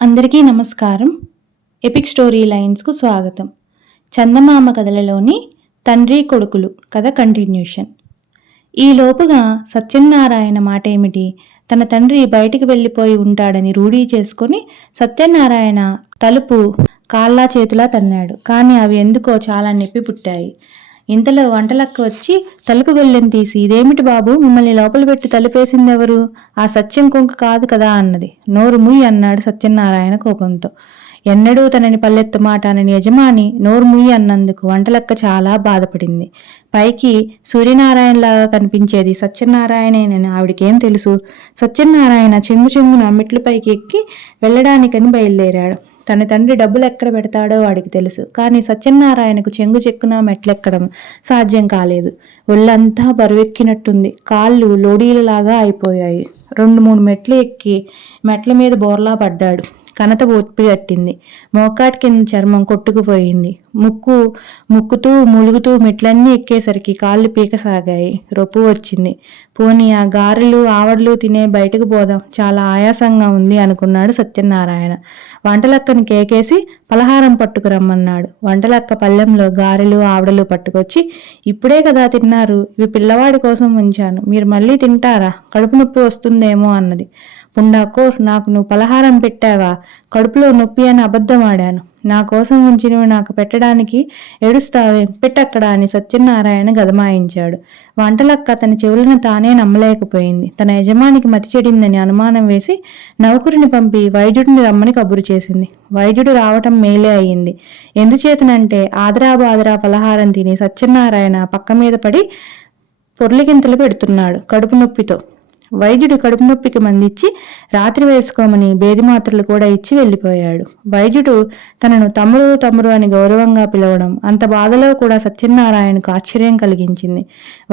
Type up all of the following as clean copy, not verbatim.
అందరికీ నమస్కారం. Epic story లైన్స్కు స్వాగతం. చందమామ కథలలోని తండ్రి కొడుకులు కథ కంటిన్యూషన్. ఈలోపుగా సత్యనారాయణ మాట ఏమిటి, తన తండ్రి బయటికి వెళ్ళిపోయి ఉంటాడని రూఢీ చేసుకొని సత్యనారాయణ తలుపు కాళ్ళా చేతులా తన్నాడు. కానీ అవి ఎందుకో చాలా నొప్పి పుట్టాయి. ఇంతలో వంటలక్క వచ్చి తలుపు గొల్లెం తీసి, ఇదేమిటి బాబు, మిమ్మల్ని లోపల పెట్టి తలుపేసిందెవరు? ఆ సత్యం కుంక కాదు కదా అన్నది. నోరు ముయ్యి అన్నాడు సత్యనారాయణ కోపంతో. ఎన్నడూ తనని పల్లెత్తు మాట అనని యజమాని నోరు ముయ్యి అన్నందుకు వంటలక్క చాలా బాధపడింది. పైకి సూర్యనారాయణలాగా కనిపించేది సత్యనారాయణేనని ఆవిడకేం తెలుసు? సత్యనారాయణ చెంగు చెంగున మెట్లపైకి ఎక్కి వెళ్ళడానికని బయలుదేరాడు. తన తండ్రి డబ్బులు ఎక్కడ పెడతాడో వాడికి తెలుసు. కానీ సత్యనారాయణకు చెంగు చెక్కున మెట్లెక్కడం సాధ్యం కాలేదు. ఒళ్ళంతా బరువెక్కినట్టుంది. కాళ్ళు లోడీలలాగా అయిపోయాయి. 2-3 మెట్లు ఎక్కి మెట్ల మీద బోర్లా పడ్డాడు. కనత ఒప్పి కట్టింది. మోకాటి కింద చర్మం కొట్టుకుపోయింది. ముక్కుతూ ములుగుతూ మెట్లన్నీ ఎక్కేసరికి కాళ్ళు పీకసాగాయి. రొప్పు వచ్చింది. పోనీ ఆ గారెలు ఆవడలు తినే బయటకు పోదాం, చాలా ఆయాసంగా ఉంది అనుకున్నాడు సత్యనారాయణ. వంటలక్కని కేకేసి పలహారం పట్టుకురమ్మన్నాడు. వంటలక్క పళ్ళెంలో గారెలు ఆవడలు పట్టుకొచ్చి, ఇప్పుడే కదా తిన్నారు, ఇవి పిల్లవాడి కోసం ఉంచాను, మీరు మళ్ళీ తింటారా? కడుపు నొప్పి వస్తుందేమో అన్నది. పుండాకో, నాకు నువ్వు పలహారం పెట్టావా? కడుపులో నొప్పి అని అబద్ధం ఆడాను. నా కోసం ఉంచినవి నాకు పెట్టడానికి ఏడుస్తావే, పెట్టక్కడ అని సత్యనారాయణ గదమాయించాడు. వంటలక్క తన చెవులను తానే నమ్మలేకపోయింది. తన యజమానికి మతి చెడిందని అనుమానం వేసి నౌకరిని పంపి వైద్యుడిని రమ్మని కబురు చేసింది. వైద్యుడు రావటం మేలే అయింది. ఎందుచేతనంటే ఆదరా పలహారం తిని సత్యనారాయణ పక్క మీద పడి పొర్లిగింతలు పెడుతున్నాడు కడుపు నొప్పితో. వైద్యుడు కడుపు నొప్పికి మందిచ్చి రాత్రి వేసుకోమని బేది మాత్రలు కూడా ఇచ్చి వెళ్ళిపోయాడు. వైద్యుడు తనను తమ్ముడు అని గౌరవంగా పిలవడం అంత బాధలో కూడా సత్యనారాయణకు ఆశ్చర్యం కలిగించింది.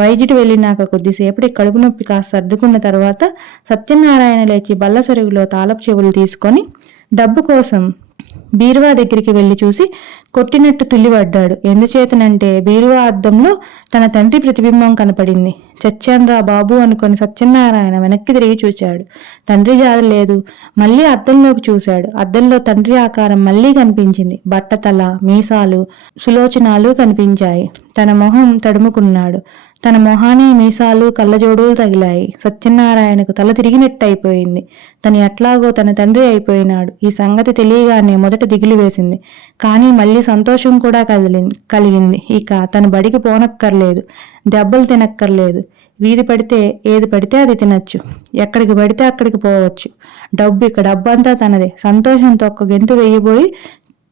వైద్యుడు వెళ్ళినాక కొద్దిసేపటి కడుపు నొప్పి కాస్త సర్దుకున్న తర్వాత సత్యనారాయణ లేచి బల్ల సరుగులో తాళపు చెవులు తీసుకొని డబ్బు కోసం బీరువా దగ్గరికి వెళ్లి చూసి కొట్టినట్టు తుల్లిపడ్డాడు. ఎందుచేతనంటే బీరువా అద్దంలో తన తండ్రి ప్రతిబింబం కనపడింది. చచ్చాన్రా బాబు అనుకొని సత్యనారాయణ వెనక్కి తిరిగి చూశాడు. తండ్రి జాడలేదు. మళ్ళీ అద్దంలోకి చూశాడు. అద్దంలో తండ్రి ఆకారం మళ్ళీ కనిపించింది. బట్టతల, మీసాలు, సులోచనాలు కనిపించాయి. తన మొహం తడుముకున్నాడు. తన మొహాని మీసాలు కళ్ళజోడులు తగిలాయి. సత్యనారాయణకు తల తిరిగినట్టు అయిపోయింది. తను ఎట్లాగో తన తండ్రి అయిపోయినాడు. ఈ సంగతి తెలియగానే మొదట దిగులు వేసింది. కానీ మళ్ళీ సంతోషం కూడా కలిగింది. ఇక తను బడికి పోనక్కర్లేదు, దెబ్బలు తినక్కర్లేదు. వీధి పడితే ఏది పడితే అది తినచ్చు, ఎక్కడికి పడితే అక్కడికి పోవచ్చు. డబ్బంతా తనదే. సంతోషంతో ఒక్క గెంతు వేయబోయి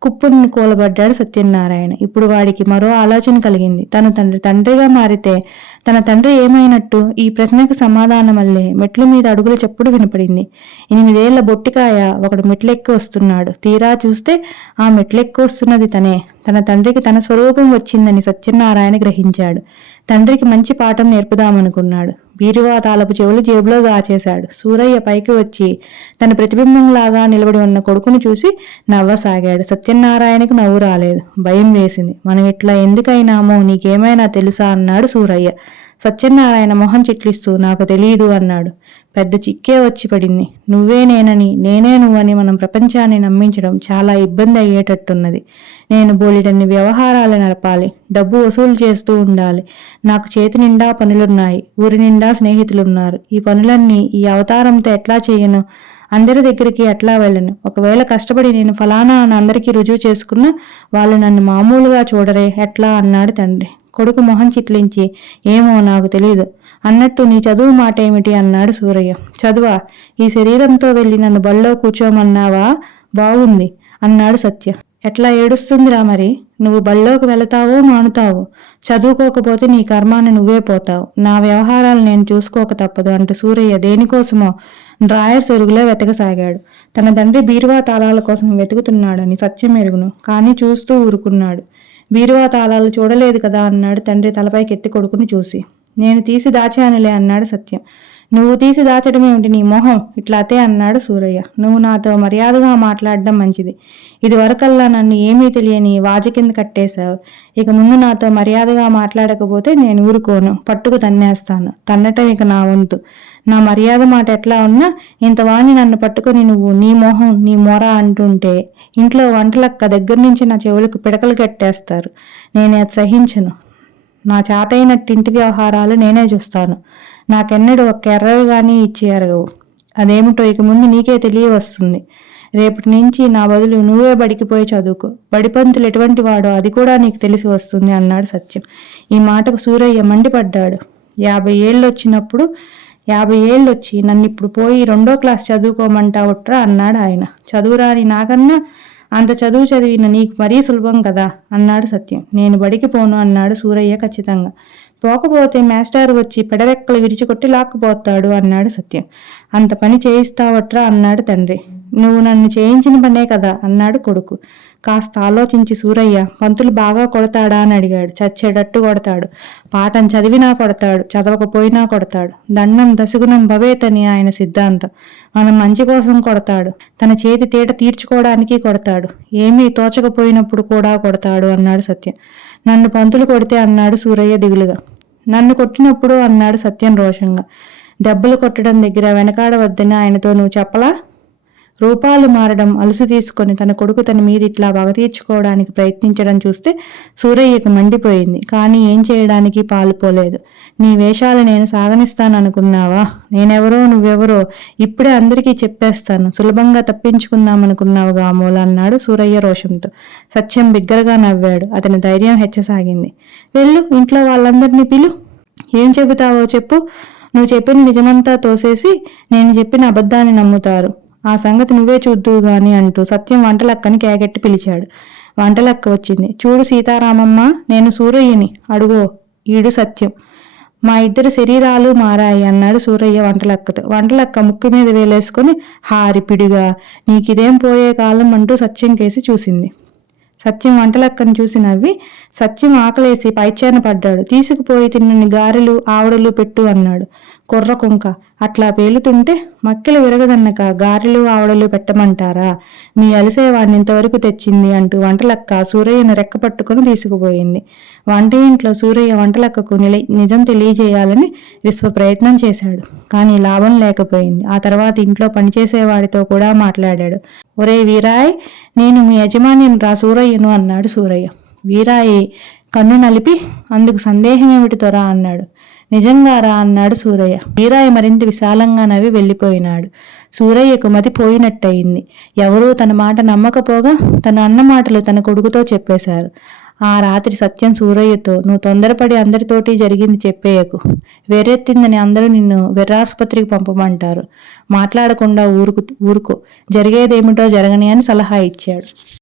కుప్పుని కూలబడ్డాడు సత్యనారాయణ. ఇప్పుడు వాడికి మరో ఆలోచన కలిగింది. తను తండ్రిగా మారితే తన తండ్రి ఏమైనట్టు? ఈ ప్రశ్నకు సమాధానమల్లే మెట్ల మీద అడుగుల చప్పుడు వినపడింది. 8 ఏళ్ల బొట్టికాయ ఒకడు మెట్లెక్కి వస్తున్నాడు. తీరా చూస్తే ఆ మెట్లెక్కి వస్తున్నది తనే. తన తండ్రికి తన స్వరూపం వచ్చిందని సత్యనారాయణ గ్రహించాడు. తండ్రికి మంచి పాఠం నేర్పుదామనుకున్నాడు. బీరువా తాళపు చెవులు జేబులో దాచేశాడు. సూరయ్య పైకి వచ్చి తన ప్రతిబింబంలాగా నిలబడి ఉన్న కొడుకుని చూసి నవ్వసాగాడు. సత్యనారాయణకు నవ్వు రాలేదు, భయం వేసింది. మనం ఇట్లా ఎందుకైనామో నీకేమైనా తెలుసా అన్నాడు సూరయ్య. సత్యనారాయణ మొహం చిట్లిస్తూ నాకు తెలియదు అన్నాడు. పెద్ద చిక్కే వచ్చి పడింది. నువ్వే నేనని, నేనే నువ్వని మనం ప్రపంచాన్ని నమ్మించడం చాలా ఇబ్బంది అయ్యేటట్టున్నది. నేను బోలెడన్ని వ్యవహారాలు నడపాలి, డబ్బు వసూలు చేస్తూ ఉండాలి. నాకు చేతి నిండా పనులున్నాయి, ఊరి నిండా స్నేహితులున్నారు. ఈ పనులన్నీ ఈ అవతారంతో ఎట్లా చేయను? అందరి దగ్గరికి ఎట్లా వెళ్ళను? ఒకవేళ కష్టపడి నేను ఫలానా అని అందరికీ రుజువు చేసుకున్నా వాళ్ళు నన్ను మామూలుగా చూడరే, ఎట్లా అన్నాడు తండ్రి. కొడుకు మొహం చిట్లించి ఏమో నాకు తెలీదు అన్నట్టు నీ చదువు మాట ఏమిటి అన్నాడు సూరయ్య. చదువా? ఈ శరీరంతో వెళ్ళి నన్ను బళ్ళో కూర్చోమన్నావా? బాగుంది అన్నాడు సత్య. ఎట్లా ఏడుస్తుందిరా మరి? నువ్వు బళ్ళోకి వెళతావో మానుతావో, చదువుకోకపోతే నీ కర్మాన్ని నువ్వే పోతావు. నా వ్యవహారాలు నేను చూసుకోక తప్పదు అంటూ సూరయ్య దేనికోసమో డ్రాయర్ సొరుగులో వెతకసాగాడు. తన తండ్రి బీరువా తాళాల కోసం వెతుకుతున్నాడని సత్యం ఎరుగును, కానీ చూస్తూ ఊరుకున్నాడు. బీరువా తాళాలు చూడలేదు కదా అన్నాడు తండ్రి తలపైకి ఎత్తి కొడుకుని చూసి. నేను తీసి దాచానులే అన్నాడు సత్యం. నువ్వు తీసి దాచడం ఏమిటి నీ మొహం ఇట్లాతే అన్నాడు సూరయ్య. నువ్వు నాతో మర్యాదగా మాట్లాడడం మంచిది. ఇది వరకల్లా నన్ను ఏమీ తెలియని వాజు కింద కట్టేశావు. ఇక ముందు నాతో మర్యాదగా మాట్లాడకపోతే నేను ఊరుకోను, పట్టుకు తన్నేస్తాను. తన్నటం ఇక నా వంతు. నా మర్యాద మాట ఎట్లా ఉన్నా ఇంతవాణ్ణి నన్ను పట్టుకుని నువ్వు నీ మొహం నీ మొర అంటుంటే ఇంట్లో వంటలక్క దగ్గర నుంచి నా చెవులకు పిడకలు కట్టేస్తారు. నేను అది సహించను. నా చేతైనట్టు ఇంటి వ్యవహారాలు నేనే చూస్తాను. నాకెన్నడూ ఒక్క ఎర్రవి కానీ ఇచ్చి ఎరగవు. అదేమిటో ఇక ముందు నీకే తెలియవస్తుంది. రేపటి నుంచి నా బదులు నువ్వే బడికిపోయి చదువుకో. బడిపంతులు ఎటువంటి వాడో అది కూడా నీకు తెలిసి వస్తుంది అన్నాడు సత్యం. ఈ మాటకు సూరయ్య మండిపడ్డాడు. 50 ఏళ్ళు వచ్చినప్పుడు 50 ఏళ్ళు వచ్చి నన్ను ఇప్పుడు పోయి 2వ క్లాస్ చదువుకోమంటావుట్రా అన్నాడు ఆయన. చదువురాని నాకన్నా అంత చదువు చదివిన నీకు మరీ సులభం కదా అన్నాడు సత్యం. నేను బడికి పోను అన్నాడు సూరయ్య ఖచ్చితంగా. పోకపోతే మాస్టర్ వచ్చి పెడరెక్కలు విరిచికొట్టి లాక్కుపోతాడు అన్నాడు సత్యం. అంత పని చేయిస్తావట్రా అన్నాడు తండ్రి. నువ్వు నన్ను చేయించిన పనే కదా అన్నాడు కొడుకు. కాస్త ఆలోచించి సూరయ్య పంతులు బాగా కొడతాడా అని అడిగాడు. చచ్చేటట్టు కొడతాడు. పాఠం చదివినా కొడతాడు, చదవకపోయినా కొడతాడు. దండం దశగుణం భవేతని ఆయన సిద్ధాంతం. మనం మంచి కోసం కొడతాడు. తన చేతి తేట తీర్చుకోవడానికి కొడతాడు. ఏమీ తోచకపోయినప్పుడు కూడా కొడతాడు అన్నాడు సత్యం. నన్ను పంతులు కొడితే అన్నాడు సూరయ్య దిగులుగా. నన్ను కొట్టినప్పుడు అన్నాడు సత్యం రోషంగా. దెబ్బలు కొట్టడం దగ్గర వెనకాడవద్దని ఆయనతో నువ్వు చెప్పలా? రూపాలు మారడం అలుసు తీసుకొని తన కొడుకు తన మీద ఇట్లా పగ తీర్చుకోవడానికి ప్రయత్నించడం చూస్తే సూరయ్యకు మండిపోయింది. కానీ ఏం చేయడానికి పాలుపోలేదు. నీ వేషాలు నేను సాగనిస్తాననుకున్నావా? నేనెవరో నువ్వెవరో ఇప్పుడే అందరికీ చెప్పేస్తాను. సులభంగా తప్పించుకుందామనుకున్నావుగా అమూల అన్నాడు సూరయ్య రోషంతో. సత్యం బిగ్గరగా నవ్వాడు. అతని ధైర్యం హెచ్చసాగింది. వెళ్ళు, ఇంట్లో వాళ్ళందరినీ పిలు. ఏం చెబుతావో చెప్పు. నువ్వు చెప్పిన నిజమంతా తోసేసి నేను చెప్పిన అబద్ధాన్ని నమ్ముతారు. ఆ సంగతి నువ్వే చూద్దువు గాని అంటూ సత్యం వంటలక్కని కేకెట్టి పిలిచాడు. వంటలక్క వచ్చింది. చూడు సీతారామమ్మ, నేను సూరయ్యని. అడుగో ఈడు సత్యం. మా ఇద్దరి శరీరాలు మారాయి అన్నాడు సూరయ్య వంటలక్కతో. వంటలక్క ముక్కు మీద వేలేసుకుని హారిపిడిగా నీకిదేం పోయే కాలం అంటూ సత్యం కేసి చూసింది. సత్యం వంటలక్కను చూసి నవ్వి సత్యం ఆకలేసి పైచాన పడ్డాడు. తీసుకుపోయి తిన్నని గారెలు ఆవడలు పెట్టు అన్నాడు. కుర్ర కుంక అట్లా పేలుతుంటే మక్కెలు విరగదన్నక గారెలు ఆవడలు పెట్టమంటారా? మీ అలిసేవాడిని ఇంతవరకు తెచ్చింది అంటూ వంటలక్క సూరయ్యను రెక్క పట్టుకుని తీసుకుపోయింది. వంట ఇంట్లో సూరయ్య వంటలక్కకు నిజం తెలియజేయాలని విశ్వ ప్రయత్నం చేశాడు. కానీ లాభం లేకపోయింది. ఆ తర్వాత ఇంట్లో పనిచేసేవాడితో కూడా మాట్లాడాడు. ఒరే వీరాయ్, నేను మీ యజమానిని రా సూరయ్యను అన్నాడు సూరయ్య. వీరాయి కన్ను నలిపి అందుకు సందేహం ఏమిటి తొరా అన్నాడు. నిజంగా రా అన్నాడు సూరయ్య. వీరాయి మరింత విశాలంగా నవ్వి వెళ్ళిపోయినాడు. సూరయ్యకు మతి పోయినట్టయింది. ఎవరూ తన మాట నమ్మకపోగా తన అన్న మాటలు తన కొడుకుతో చెప్పేశారు. ఆ రాత్రి సత్యం సూరయ్యతో, నువ్వు తొందరపడి అందరితోటి జరిగింది చెప్పేయకు. వేరెత్తిందని అందరూ నిన్ను వెర్రాసుపత్రికి పంపమంటారు. మాట్లాడకుండా ఊరుకో, జరిగేదేమిటో జరగని అని సలహా ఇచ్చాడు.